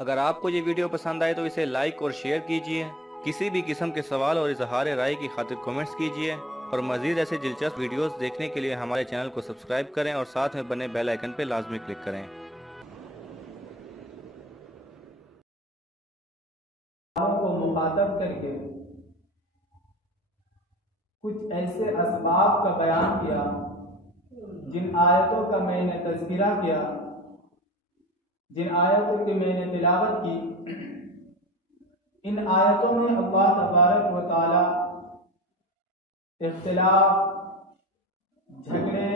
اگر آپ کو یہ ویڈیو پسند آئے تو اسے لائک اور شیئر کیجئے۔ کسی بھی قسم کے سوال اور اظہار رائے کی خاطر کمنٹس کیجئے اور مزید ایسے دلچسپ ویڈیوز دیکھنے کے لیے ہمارے چینل کو سبسکرائب کریں اور ساتھ میں بنے بیل آئیکن پہ لازمی کلک کریں۔ کو مخاطب کر کے کچھ ایسے اسباب کا بیان کیا جن آیتوں کا میں نے تذکرہ کیا، جن آیتوں کی میں نے تلاوت کی۔ ان آیتوں میں اللہ تبارک و تعالی اختلاف، جھگڑے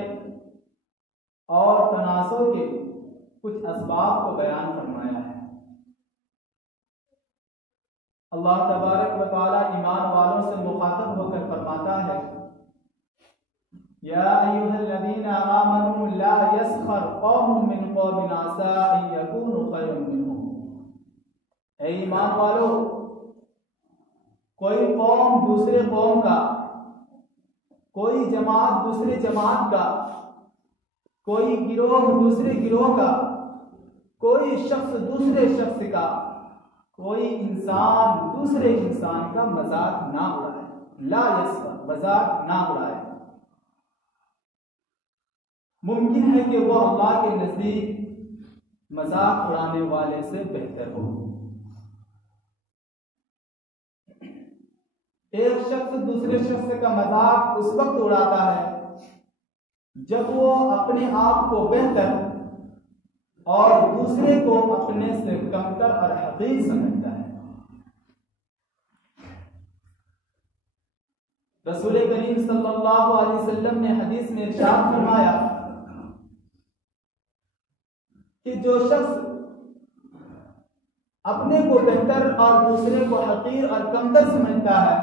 اور تنازع کے کچھ اسباب کو بیان فرمایا ہے۔ اللہ تبارک و تعالی ایمان والوں سے مخاطب ہو کر فرماتا ہے، یا ایھا الذین آمنوا لا یسخر قوم من قوم عسى ان یکونوا خیرا منهم۔ اے ایمان والو، کوئی قوم دوسرے قوم کا، کوئی جماعت دوسرے جماعت کا، کوئی گروہ دوسرے گروہ کا، کوئی شخص دوسرے شخص کا، کوئی انسان دوسرے انسان کا مذاق نہ اڑائے۔ لا یسخر، مذاق نہ اڑائے۔ ممکن ہے کہ وہ اللہ کے نزدیک مذاق اڑانے والے سے بہتر ہو۔ ایک شخص دوسرے شخص کا مذاق اس وقت اڑاتا ہے جب وہ اپنے آپ کو بہتر اور دوسرے کو اپنے سے کمتر اور حقیر سمجھتا ہے۔ رسول کریم صلی اللہ علیہ وسلم نے حدیث میں ارشاد فرمایا کہ جو شخص اپنے کو بہتر اور دوسرے کو حقیر اور کمتر سمجھتا ہے،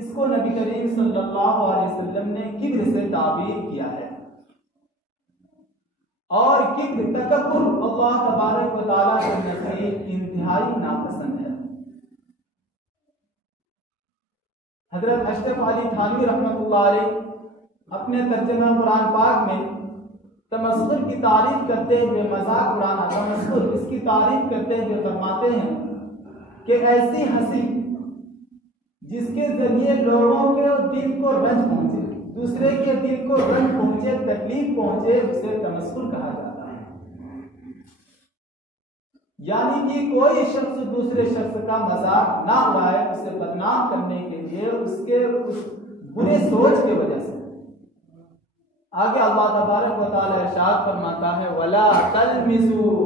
اس کو نبی کریم صلی اللہ علیہ وسلم نے کبر سے تعبیر کیا ہے۔ اور کبر، تکبر اللہ تبارک و تعالیٰ کے نزدیک انتہائی ناپسند ہے۔ حضرت اشرف علی تھانوی رحمۃ اللہ علیہ اپنے ترجمہ قرآن پاک میں تمسخر کی تعریف کرتے ہوئے، مذاق اڑانا، تمسخر، اس کی تعریف کرتے ہوئے فرماتے ہیں کہ ایسی ہنسی جس کے ذریعے لوگوں کے دل کو رنج پہنچے، دوسرے کے دل کو رنج پہنچے، تکلیف پہنچے، اسے تمسخر کہا جاتا ہے۔ یعنی کہ کوئی شخص دوسرے شخص کا مذاق نہ اڑائے، اسے بدنام کرنے کے لیے، اس کے اس برے سوچ کی وجہ سے۔ آگے اللہ تبارک و تعالی ارشاد فرماتا ہے، وَلَا تَلْمِزُوا،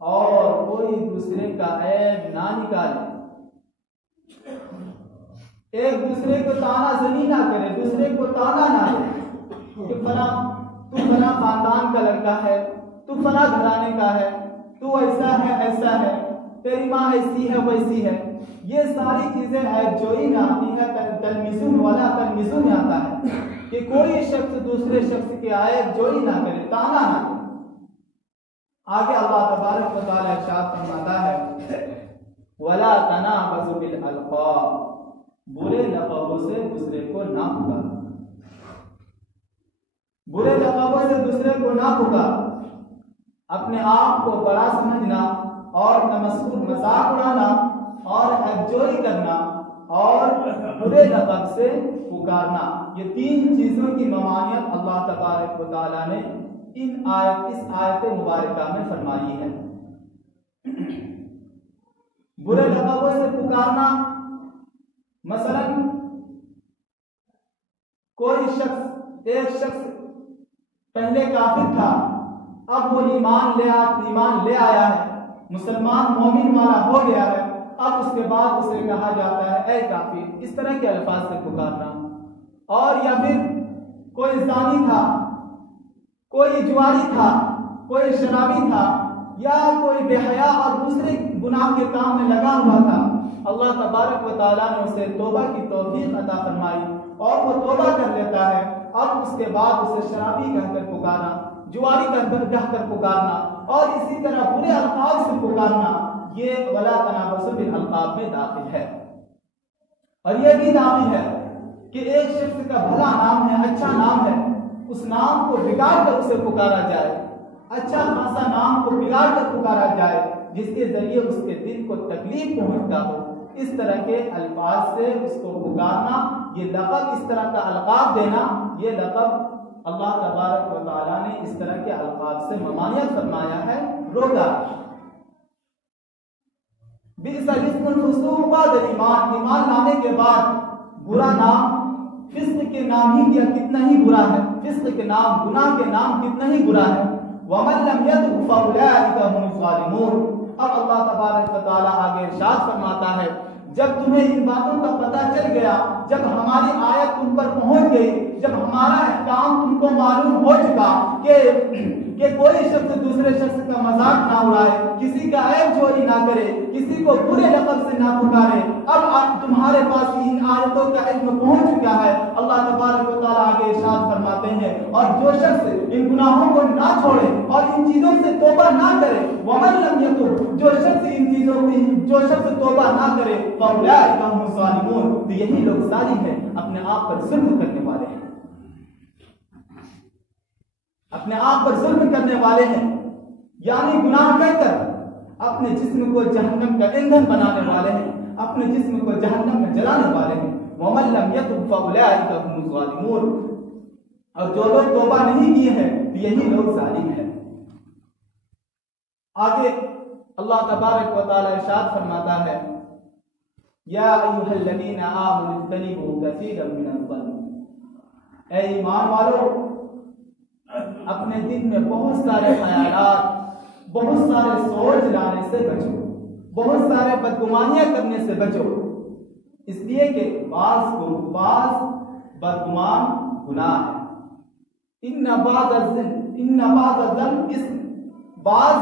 اور کوئی دوسرے کا عیب نہ نکالے، ایک دوسرے کو تانا زنی نہ کرے، دوسرے کو تانا نہ دے کہ فلاں تو فلاں خاندان کا لڑکا ہے، تو فلاں گھرانے کا ہے، تو ایسا ہے ایسا ہے، تیری ماں ایسی ہے ویسی ہے۔ یہ ساری چیزیں عیب جوئی میں آتی ہے۔ تلمزون، ولا تلمزون میں آتا ہے کہ کوئی شخص دوسرے شخص کے عیب جوئی نہ کرے، تانا نہ کرے۔ آگے اللہ تبارک و تعالی ارشاد فرماتا ہے، ولا تنابزوا بالالقاب، برے لقبوں سے دوسرے کو نہ پکارو، برے لقبوں سے دوسرے کو نہ پکارو۔ اپنے آپ کو بڑا سمجھنا اور تمسخر، مذاق اڑانا اور عیبجوئی کرنا اور برے لقب سے پکارنا، یہ تین چیزوں کی ممانعت اللہ تبارک و تعالی نے اس آیت مبارکہ میں فرمائی ہے۔ برے لقبوں سے پکارنا، مثلا کوئی شخص، ایک شخص پہلے کافر تھا، اب وہ ایمان لے آیا ہے، مسلمان مومن والا ہو گیا ہے، اب اس کے بعد اسے کہا جاتا ہے اے کافر، اس طرح کے الفاظ سے پکارنا۔ اور یا پھر کوئی زانی تھا، کوئی جواری تھا، کوئی شرابی تھا، یا کوئی بے حیا اور دوسرے گناہ کے کام میں لگا ہوا تھا، اللہ تبارک و تعالیٰ نے اسے توبہ کی توفیق عطا فرمائی اور وہ توبہ کر لیتا ہے، اب اس کے بعد اسے شرابی کہہ کر پکارنا، جواری کہہ کر پکارنا اور اسی طرح برے الفاظ سے پکارنا، یہ ولا تنابزوا بالالقاب میں داخل ہے۔ اور یہ بھی داخل ہے کہ ایک شخص کا بھلا نام ہے، اچھا نام ہے، اس نام کو بگاڑ کر اسے پکارا جائے، اچھا خاصا نام کو بگاڑ کر پکارا جائے جس کے ذریعے اس کے دل کو تکلیف پہنچتا ہو، اس طرح کے الفاظ سے اس کو پکارنا، یہ لقب، اس طرح کا القاب دینا، یہ لقب اللہ تبارک و تعالیٰ نے اس طرح کے الفاظ سے ممانعت فرمایا ہے، روکا۔ بئس الاسم الفسوق بعد الایمان، ایمان لانے کے بعد برا نام فسق کے نام ہی کیا کتنا ہی برا ہے، فسق کے نام، گناہ کے نام کتنا ہی برا ہے۔ وَمَن لَّمْ يَتُبْ فَأُولَٰئِكَ هُمُ الظَّالِمُونَ۔ اب اللہ تبارک و تعالیٰ آگے ارشاد فرماتا ہے، جب تمہیں ان باتوں کا پتہ چل گیا، جب ہماری آیت تم پر پہنچ گئی، جب ہمارا احکام تم کو معلوم ہو چکا کہ کوئی شخص دوسرے شخص کا مذاق نہ اڑائے، کسی کا عیب چوری نہ کرے، کسی کو برے لقب سے نہ پکارے، اب تمہارے پاس ان آیتوں کا علم پہنچ چکا ہے۔ اللہ تبارک و تعالیٰ آگے ارشاد فرماتے ہیں، اور جو شخص ان گناہوں کو نہ چھوڑے اور ان چیزوں سے توبہ نہ کرے، وَمَن لَّمْ يَتُبْ، جو شخص توبہ نہ کرے، فَأُولَٰئِكَ هُمُ الظَّالِمُونَ، تو یہی لوگ ظالم ہیں، اپنے آپ پر ظلم کرنے والے ہیں، اپنے آپ پر ظلم کرنے والے ہیں، یعنی گناہ کر کر اپنے جسم کو جہنم کا ایندھن بنانے والے ہیں، اپنے جسم کو جہنم میں جلانے والے ہیں۔ وَمَن لَّمْ يَتُبْ فَأُولَٰئِكَ هُمُ الظَّالِمُونَ، اور جو لوگ توبہ نہیں کیے ہیں یہی لوگ ظالم ہیں۔ آگے اللہ تبارک و تعالی ارشاد فرماتا ہے، یا ایھا الذین آمنوا اجتنبوا کثیرا من الظن، اے ایمان والو اپنے دل میں بہت سارے خیالات، بہت سارے سوچ لانے سے بچو، بہت سارے بدگمانیاں کرنے سے بچو، اس لیے کہ بعض بدگمان گناہ ہے۔ ان بعض الظن اسم، بعض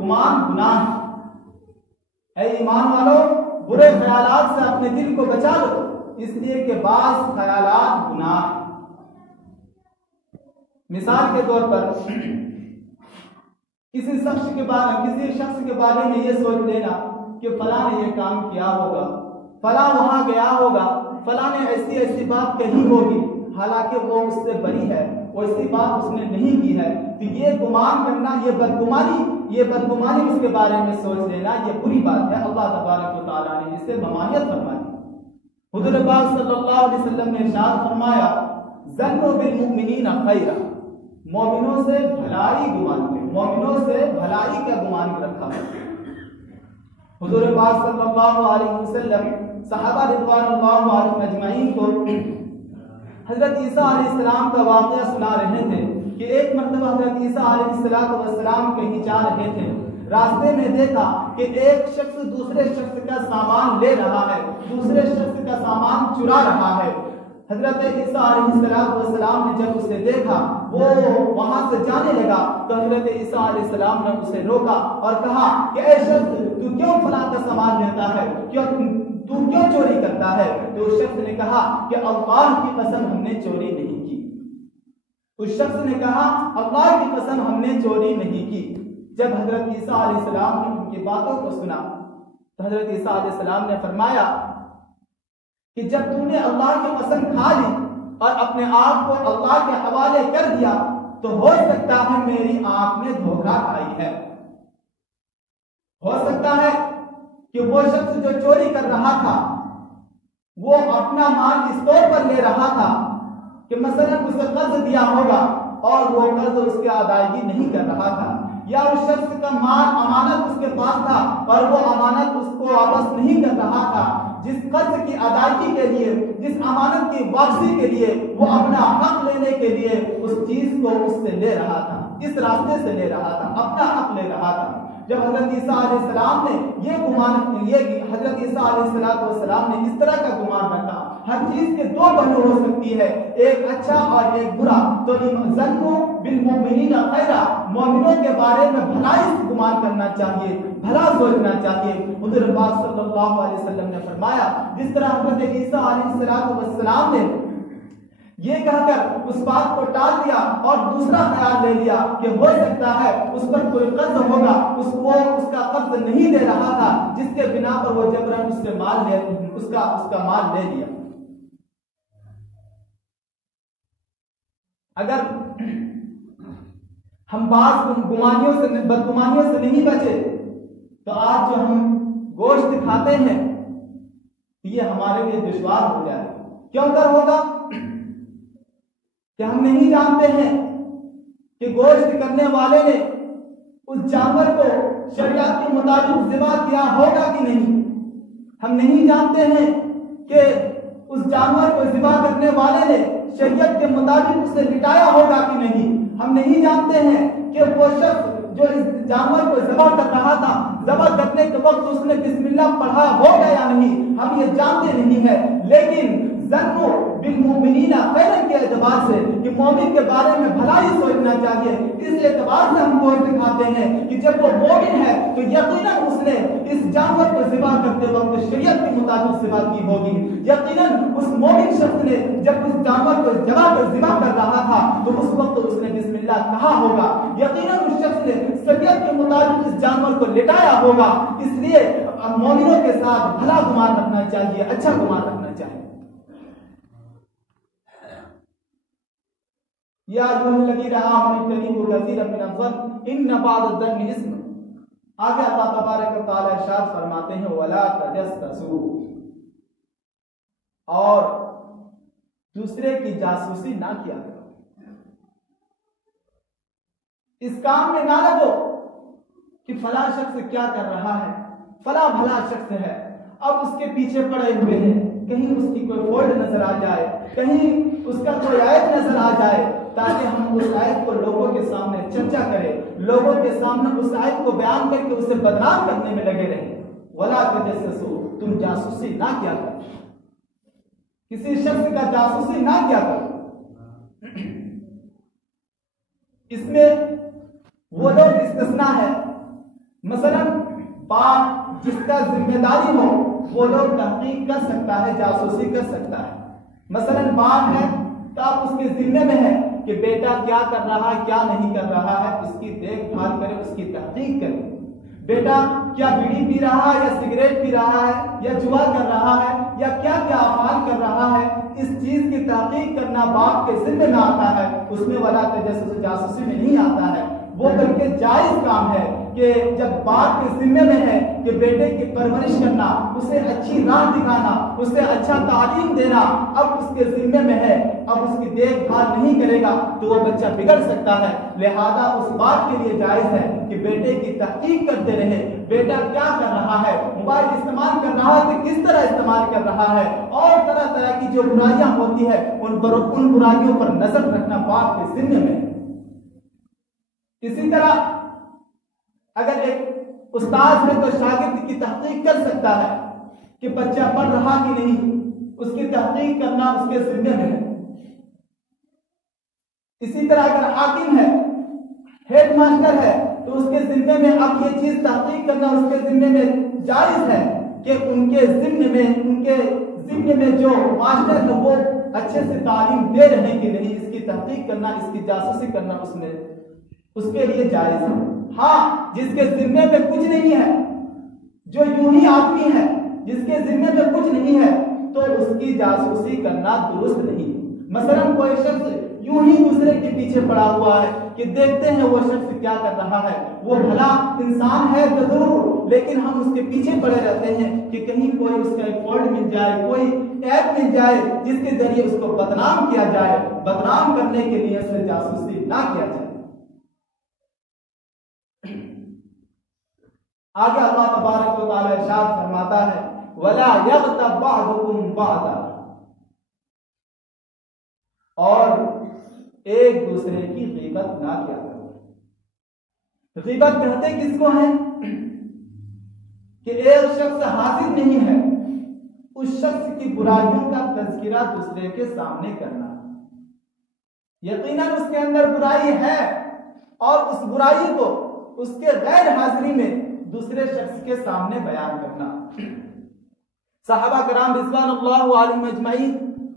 گمان گناہ ہے۔ اے ایمان والو برے خیالات سے اپنے دل کو بچا لو، اس لیے کہ بعض خیالات گناہ ہے۔ مثال کے طور پر کسی شخص کے بارے میں یہ سوچ لینا کہ فلاں نے یہ کام کیا ہوگا، فلاں وہاں گیا ہوگا، فلاں نے ایسی بات کہی ہوگی، حالانکہ وہ اس سے بری ہے، وہ ایسی بات اس نے نہیں کی ہے، تو یہ گمان کرنا، یہ بدگمانی اس کے بارے میں سوچ لینا، یہ بری بات ہے۔ اللہ تبارک و تعالیٰ نے اس سے ممانعت فرمائی۔ حضور پاک صلی اللہ علیہ وسلم نے ارشاد فرمایا، ظنوا بالمؤمنین خیرا، مومنوں سے بھلائی گمان کریں، مومنوں سے بھلائی کا گمان رکھا ہے۔ حضور پاک صلی اللہ علیہ وسلم صحابہ رضوان اللہ علیہم اجمعین کو حضرت عیسیٰ علیہ السلام کا واقعہ سنا رہے تھے کہ ایک مرتبہ حضرت عیسیٰ علیہ السلام کہیں جا رہے تھے، راستے میں دیکھا کہ ایک شخص دوسرے شخص کا سامان لے رہا ہے، دوسرے شخص کا سامان چرا رہا ہے۔ حضرت عیسیٰ علیہ السلام نے جب اسے دیکھا، وہ وہاں سے جانے لگا، تو حضرت عیسیٰ علیہ السلام نے اسے روکا اور کہا کہ اے شخص، تو کیوں فلاں کا سامان لیتا ہے، تو کیوں چوری کرتا ہے؟ تو اس شخص نے کہا کہ اللہ کی قسم ہم نے چوری نہیں کی۔ اس شخص نے کہا اللہ کی قسم ہم نے چوری نہیں کی۔ جب حضرت عیسیٰ علیہ السلام نے ان کی باتوں کو سنا تو حضرت عیسیٰ علیہ السلام نے فرمایا کہ جب تم نے اللہ کی قسم کھا لی اور اپنے آپ کو اللہ کے حوالے کر دیا تو ہو سکتا ہے میری آنکھ میں دھوکہ کھائی ہے، ہو سکتا ہے کہ وہ شخص جو چوری کر رہا تھا وہ اپنا مال اس طور پر لے رہا تھا کہ مثلا اسے قرض دیا ہوگا اور وہ قرض اس کی ادائیگی نہیں کر رہا تھا، یا اس شخص کا مال امانت اس کے پاس تھا اور وہ امانت اس کو واپس نہیں کر رہا تھا، جس قرض کی ادائیگی کے لیے، جس امانت کی واپسی کے لیے وہ اپنا حق لینے کے لیے اس چیز کو اس سے لے رہا تھا، اس راستے سے لے رہا تھا، اپنا حق لے رہا تھا۔ جب حضرت عیسیٰ علیہ السلام نے حضرت عیسیٰ علیہ السلام نے اس طرح کا گمان رکھا، ہر چیز کے دو پہلو ہو سکتی ہے، ایک اچھا اور ایک برا، تو ظنوا بالمؤمنین خیرا، مومنوں کے بارے میں بھلائی سے گمان کرنا چاہیے، بھلا سوچنا چاہیے۔ حضور پاک صلی اللہ علیہ وسلم نے فرمایا، جس طرح حضرت عیسیٰ علیہ السلام نے یہ کہہ کر اس بات کو ٹال دیا اور دوسرا خیال لے لیا کہ ہو سکتا ہے اس پر کوئی قرض ہوگا، اس کا قرض نہیں دے رہا تھا، جس کے بنا پر وہ جبراً اس کا مال لے لیا۔ اگر ہم بعض بدگمانیوں سے نہیں بچے تو آج جو ہم گوشت کھاتے ہیں یہ ہمارے لیے دشوار ہو جائے. کیوں کر ہوگا کہ ہم نہیں جانتے ہیں کہ گوشت کرنے والے نے اس جانور کو شریعت کے مطابق ذبح کیا ہوگا کہ نہیں. ہم نہیں جانتے ہیں کہ اس جانور کو ذبح کرنے والے نے شریعت کے مطابق اسے لٹایا ہوگا کہ نہیں. ہم نہیں جانتے ہیں کہ وہ شخص جو اس جانور کو ذبح کر رہا تھا ذبح کرنے کے وقت اس نے بسم اللہ پڑھا ہوگا یا نہیں. ہم یہ جانتے نہیں ہیں. لیکن ظنوا بالمؤمنین خیرا کے اعتبار سے کہ مومن کے بارے میں بھلائی سوچنا چاہیے. اس اعتبار سے ہم گوشت کھاتے ہیں کہ جب وہ مومن ہے تو یقیناً اس نے اس جانور کو ذبح کرتے وقت شریعت کے مطابق ذبح کی ہوگی. یقیناً اس مومن شخص نے جب اس جانور کو ذبح کر رہا تھا تو اس وقت اس نے بسم اللہ کہا ہوگا. یقیناً اس شخص نے شریعت کے مطابق اس جانور کو لٹایا ہوگا. اس لیے مومنوں کے ساتھ بھلا گمان رکھنا چاہیے, اچھا گمان رکھنا چاہیے. یا ایھا الذین آمنوا اجتنبوا کثیرا من الظن ان بعض الظن اثم. آگے اللہ تبارک و تعالی ارشاد فرماتے ہیں ولا تجسسوا, اور دوسرے کی جاسوسی نہ کیا کرو. اس کام میں نہ لگو کہ فلاں شخص کیا کر رہا ہے, فلاں بھلا شخص ہے, اب اس کے پیچھے پڑے ہوئے ہیں, کہیں اس کی کوئی فالٹ نظر آ جائے, کہیں اس کا کوئی عیب نظر آ جائے, تاکہ ہم اس عیب کو لوگوں کے سامنے چرچا کریں, لوگوں کے سامنے اس عیب کو بیان کر کے اسے بدنام کرنے میں لگے رہیں. ولا تجسسوا, تم جاسوسی نہ کیا کرو, کسی شخص کا جاسوسی نہ کیا کرو. اس میں وہ لوگ استثناء ہے, مثلا باپ جس کا ذمہ داری ہو وہ لوگ تحقیق کر سکتا ہے, جاسوسی کر سکتا ہے. مثلا باپ ہے تو آپ اس کے ذمے میں ہے کہ بیٹا کیا کر رہا ہے کیا نہیں کر رہا ہے, اس کی دیکھ بھال کرے, اس کی تحقیق کرے. بیٹا کیا بیڑی پی رہا ہے یا سگریٹ پی رہا ہے یا جوا کر رہا ہے یا کیا کیا افعال کر رہا ہے, اس چیز کی تحقیق کرنا باپ کے ذمے میں آتا ہے. اس میں ولا تجسس جاسوسی میں نہیں آتا ہے. وہ بلکہ جائز کام ہے کہ جب باپ کے ذمے میں ہے کہ بیٹے کی پرورش کرنا, اسے اچھی راہ دکھانا, اسے اچھا تعلیم دینا, اب اس کے ذمے میں ہے, اب اس کی دیکھ بھال نہیں کرے گا تو وہ بچہ بگڑ سکتا ہے. لہذا اس بات کے لیے جائز ہے کہ بیٹے کی تحقیق کرتے رہے, بیٹا کیا کر رہا ہے, موبائل استعمال کر رہا ہے تو کس طرح استعمال کر رہا ہے, اور طرح طرح کی جو برائیاں ہوتی ہے ان برائیوں پر نظر رکھنا باپ کے ذمے میں. اسی طرح اگر ایک استاد ہے تو شاگرد کی تحقیق کر سکتا ہے کہ بچہ پڑھ رہا کہ نہیں, اس کی تحقیق کرنا اس کے ذمہ میں ہے. اسی طرح اگر حاکم ہے, ہیڈ ماسٹر ہے تو اس کے ذمہ میں اب یہ چیز تحقیق کرنا اس کے ذمہ میں جائز ہے کہ ان کے ذمہ میں جو ماسٹر ہے وہ اچھے سے تعلیم دے رہے ہیں کہ نہیں, اس کی تحقیق کرنا, اس کی جاسوسی کرنا اس کے لیے جائز ہے. ہاں جس کے ذمے میں کچھ نہیں ہے, جو یوں ہی آدمی ہے جس کے ذمے میں کچھ نہیں ہے تو اس کی جاسوسی کرنا درست نہیں. مثلا کوئی شخص یوں ہی دوسرے کے پیچھے پڑا ہوا ہے کہ دیکھتے ہیں وہ شخص کیا کر رہا ہے, وہ بھلا انسان ہے تو ضرور, لیکن ہم اس کے پیچھے پڑے رہتے ہیں کہ کہیں کوئی اس کا ایک فالٹ مل جائے, کوئی عیب مل جائے جس کے ذریعے اس کو بدنام کیا جائے. بدنام کرنے کے لیے اس سے جاسوسی نہ کیا جائے. آگے اللہ تبارک و تعالی ارشاد فرماتا ہے وَلَا يَغْتَبْ بَعْضُكُمْ بَعْضًا, اور ایک دوسرے کی غیبت نہ کیا کرو. غیبت کہتے کس کو ہیں کہ ایک شخص حاضر نہیں ہے, اس شخص کی برائیوں کا تذکرہ دوسرے کے سامنے کرنا. یقیناً اس کے اندر برائی ہے اور اس برائی کو اس کے غیر حاضری میں دوسرے شخص کے سامنے بیان کرنا. صحابہ کرام رضوان اللہ علیہم اجمعین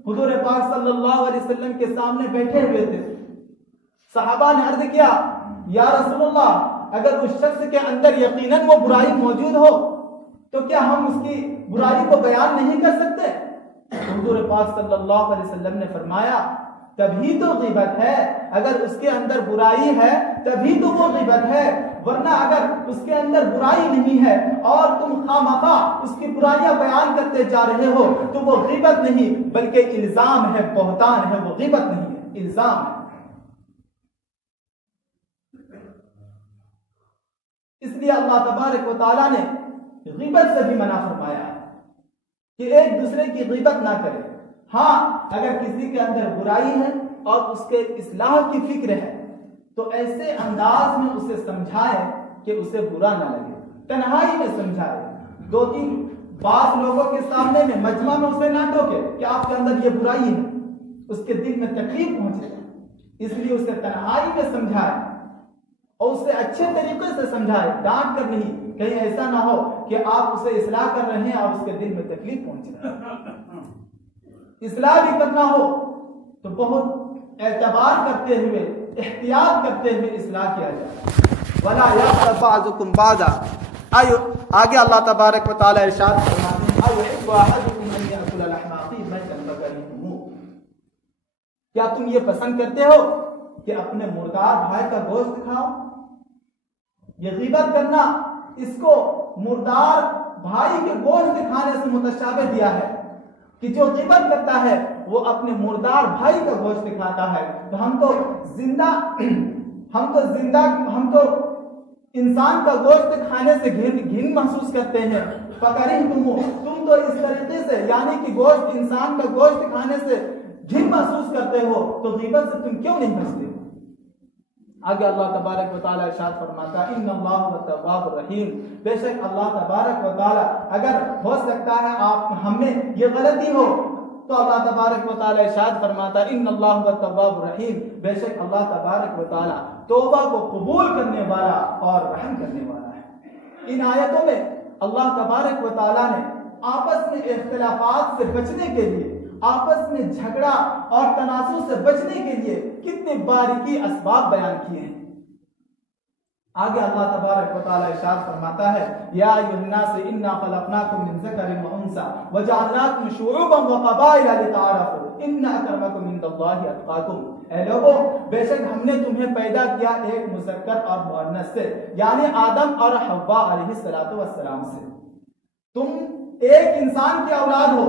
حضور پاک صلی اللہ علیہ وسلم کے سامنے بیٹھے ہوئے تھے. صحابہ نے عرض کیا یا رسول اللہ, اگر اس شخص کے اندر یقیناً وہ برائی موجود ہو تو کیا ہم اس کی برائی کو بیان نہیں کر سکتے؟ حضور پاک صلی اللہ علیہ وسلم نے فرمایا تبھی تو غیبت ہے. اگر اس کے اندر برائی ہے تبھی تو وہ غیبت ہے، ورنہ اگر اس کے اندر برائی نہیں ہے اور تم خامخواہ اس کی برائیاں بیان کرتے جا رہے ہو تو وہ غیبت نہیں بلکہ الزام ہے، بہتان ہے. وہ غیبت نہیں ہے، الزام ہے. اس لیے اللہ تبارک و تعالیٰ نے غیبت سے بھی منع فرمایا ہے کہ ایک دوسرے کی غیبت نہ کرے. ہاں اگر کسی کے اندر برائی ہے اور اس کے اصلاح کی فکر ہے تو ایسے انداز میں اسے سمجھائے کہ اسے برا نہ لگے، تنہائی میں سمجھائے. 2-3 بعض لوگوں کے سامنے میں مجمع میں اسے نہ ٹوکے کہ آپ کے اندر یہ برائی ہے، اس کے دل میں تکلیف پہنچے. اس لیے اسے تنہائی میں سمجھائے اور اسے اچھے طریقے سے سمجھائے، ڈانٹ کر نہیں. کہیں ایسا نہ ہو کہ آپ اسے اصلاح کر رہے ہیں اور اس کے دل میں تکلیف پہنچ رہی ہے. اصلاح بھی کرنا ہو تو بہت اعتبار کرتے ہوئے، احتیاط کرتے ہوئے اصلاح کیا جائے. وَلَا يَغْتَبْ بَعْضُكُمْ بَعْضًا. آگے اللہ تبارک و تعالیٰ ارشاد فرماتے ہیں أَيُحِبُّ أَحَدُكُمْ أَن يَأْكُلَ لَحْمَ أَخِيهِ مَيْتًا فَكَرِهْتُمُوهُ. کیا تم یہ پسند کرتے ہو کہ اپنے مردار بھائی کا گوشت کھاؤ؟ یہ غیبت کرنا اس کو مردار بھائی کے گوشت کھانے سے متشابہ دیا ہے کہ جو غیبت کرتا ہے وہ اپنے مردار بھائی کا گوشت کھاتا ہے. تو ہم تو انسان کا گوشت کھانے سے گھن محسوس کرتے ہیں. تم تو اس طریقے سے یعنی کہ گوشت انسان کا گوشت کھانے سے گھن محسوس کرتے ہو تو غیبت سے تم کیوں نہیں بچتے؟ آگے اللہ تبارک و تعالیٰ ارشاد فرماتا ہے ان اللہ هو التواب الرحیم. بے شک اللہ تبارک و تعالیٰ اگر ہو سکتا ہے آپ ہم میں یہ غلطی ہو تو اللہ تبارک و تعالیٰ ارشاد فرماتا ہے ان اللہ هو التواب الرحیم. بے شک اللہ تبارک و تعالیٰ توبہ کو قبول کرنے والا اور رحم کرنے والا ہے. ان آیتوں میں اللہ تبارک و تعالیٰ نے آپس میں اختلافات سے بچنے کے لیے، آپس میں جھگڑا اور تنازع سے بچنے کے لیے کتنے باریکی اسباب بیان کیے ہیں. آگے اللہ تبارک و تعالیٰ ارشاد فرماتا ہے یا ایھا الناس انا خلقناکم من ذکر و انثی وجعلناکم شعوبا وقبائل لتعارفوا ان اکرمکم عند اللہ اتقاکم. اے لوگوں، بے شک ہم نے تمہیں پیدا کیا ایک مذکر اور مؤنث سے، یعنی آدم اور حوا علیہ السلام سے. تم ایک انسان کی اولاد ہو.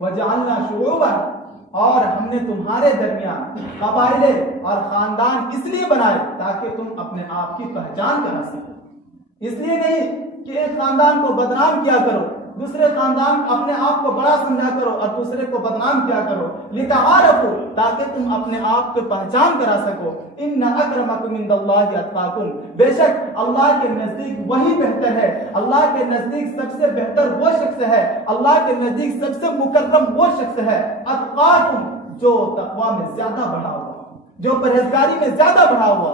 وجعلنا شعوبا، اور ہم نے تمہارے درمیان قبائل اور خاندان اس لیے بنائے تاکہ تم اپنے آپ کی پہچان کر سکو. اس لیے نہیں کہ ایک خاندان کو بدنام کیا کرو، دوسرے خاندان اپنے آپ کو بڑا سمجھا کرو اور دوسرے کو بدنام کیا کرو. لتعارفوا، تاکہ تم اپنے آپ کو پہچان کرا سکو. ان اکرمکم عند اللہ اتقاکم، بے شک اللہ کے نزدیک وہی بہتر ہے. اللہ کے نزدیک سب سے بہتر وہ شخص ہے، اللہ کے نزدیک سب سے مکرم وہ شخص ہے اتقاکم، جو تقوی میں زیادہ بڑھا ہوا، جو پرہیزگاری میں زیادہ بڑھا ہوا.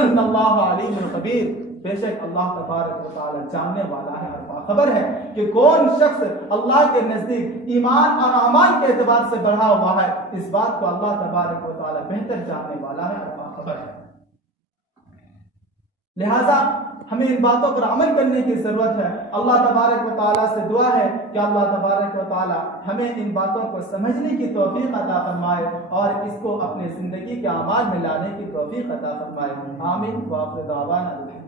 ان اللہ علیم خبیر، بے شک اللہ تبارک و تعالی جاننے والا ہے اور باخبر ہے کہ کون شخص اللہ کے نزدیک ایمان اور اعمال کے اعتبار سے بڑھا ہوا ہے. اس بات کو اللہ تبارک و تعالی بہتر جاننے والا ہے اور باخبر ہے. لہذا ہمیں ان باتوں پر عمل کرنے کی ضرورت ہے. اللہ تبارک و تعالیٰ سے دعا ہے کہ اللہ تبارک و تعالیٰ ہمیں ان باتوں کو سمجھنے کی توفیق عطا فرمائے اور اس کو اپنے زندگی کے اعمال میں لانے کی توفیق عطا فرمائے. آمین. وآخر دعوانا الحمدللہ.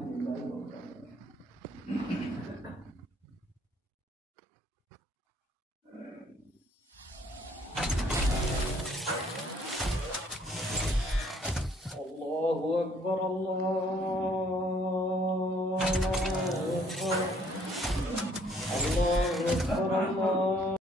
اللہ اکبر اللہ اکبر اللہ اکبر